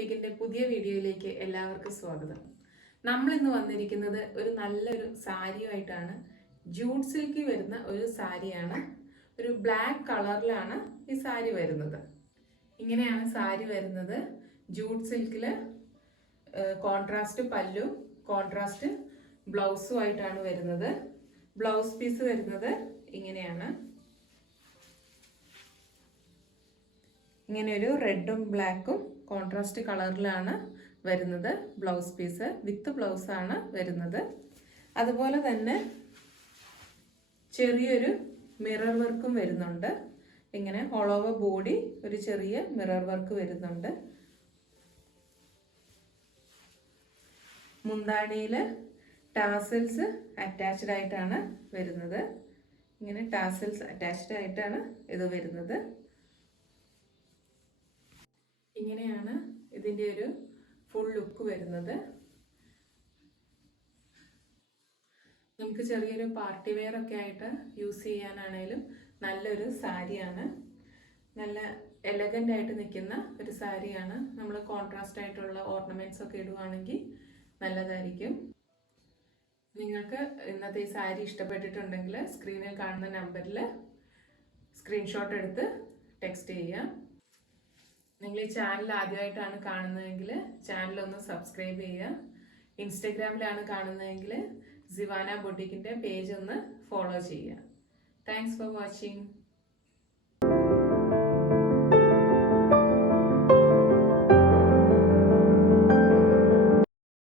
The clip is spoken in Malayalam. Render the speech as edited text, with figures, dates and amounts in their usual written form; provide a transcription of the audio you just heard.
ബൊട്ടിക്കിന്റെ പുതിയ വീഡിയോയിലേക്ക് എല്ലാവർക്കും സ്വാഗതം. നമ്മൾ ഇന്ന് വന്നിരിക്കുന്നത് ഒരു നല്ലൊരു സാരിയുമായിട്ടാണ്. ജൂട്ട് സിൽക്കിൽ വരുന്ന ഒരു സാരിയാണ്. ഒരു ബ്ലാക്ക് കളറിലാണ് ഈ സാരി വരുന്നത്. ഇങ്ങനെയാണ് സാരി വരുന്നത്. ജൂട്ട് സിൽക്കില് കോൺട്രാസ്റ്റ് പല്ലു, കോൺട്രാസ്റ്റ് ബ്ലൗസുമായിട്ടാണ് വരുന്നത്. ബ്ലൗസ് പീസ് വരുന്നത് ഇങ്ങനെയാണ്. ഇങ്ങനെ ഒരു റെഡും ബ്ലാക്കും കോൺട്രാസ്റ്റ് കളറിലാണ് വരുന്നത്. ബ്ലൗസ് പീസ് വിത്ത് ബ്ലൗസ് ആണ് വരുന്നത്. അതുപോലെ തന്നെ ചെറിയൊരു മിറർ വർക്കും വരുന്നുണ്ട്. ഇങ്ങനെ ഓൾ ഓവർ ബോഡി ഒരു ചെറിയ മിറർ വർക്ക് വരുന്നുണ്ട്. മുന്താണിയിൽ ടാസൽസ് അറ്റാച്ച്ഡ് ആയിട്ടാണ് വരുന്നത്. ഇങ്ങനെ ടാസൽസ് അറ്റാച്ച്ഡ് ആയിട്ടാണ് ഇത് വരുന്നത്. ഇങ്ങനെയാണ് ഇതിൻ്റെ ഒരു ഫുൾ ലുക്ക് വരുന്നത്. നമുക്ക് ചെറിയൊരു പാർട്ടി വെയർ ഒക്കെ ആയിട്ട് യൂസ് ചെയ്യാനാണേലും നല്ലൊരു സാരിയാണ്. നല്ല എലഗൻ്റ് ആയിട്ട് നിൽക്കുന്ന ഒരു സാരിയാണ്. നമ്മൾ കോൺട്രാസ്റ്റ് ആയിട്ടുള്ള ഓർണമെന്റ്സ് ഒക്കെ ഇടുവാണെങ്കിൽ നല്ലതായിരിക്കും. നിങ്ങൾക്ക് ഇന്നത്തെ ഈ സാരി ഇഷ്ടപ്പെട്ടിട്ടുണ്ടെങ്കിൽ സ്ക്രീനിൽ കാണുന്ന നമ്പറിൽ സ്ക്രീൻഷോട്ട് എടുത്ത് ടെക്സ്റ്റ് ചെയ്യാം. നിങ്ങൾ ഈ ചാനൽ ആദ്യമായിട്ടാണ് കാണുന്നതെങ്കിൽ ചാനലൊന്ന് സബ്സ്ക്രൈബ് ചെയ്യുക. ഇൻസ്റ്റഗ്രാമിലാണ് കാണുന്നതെങ്കിൽ സിവാന ബൊട്ടിക്കിൻ്റെ പേജ് ഒന്ന് ഫോളോ ചെയ്യുക. Thanks for watching.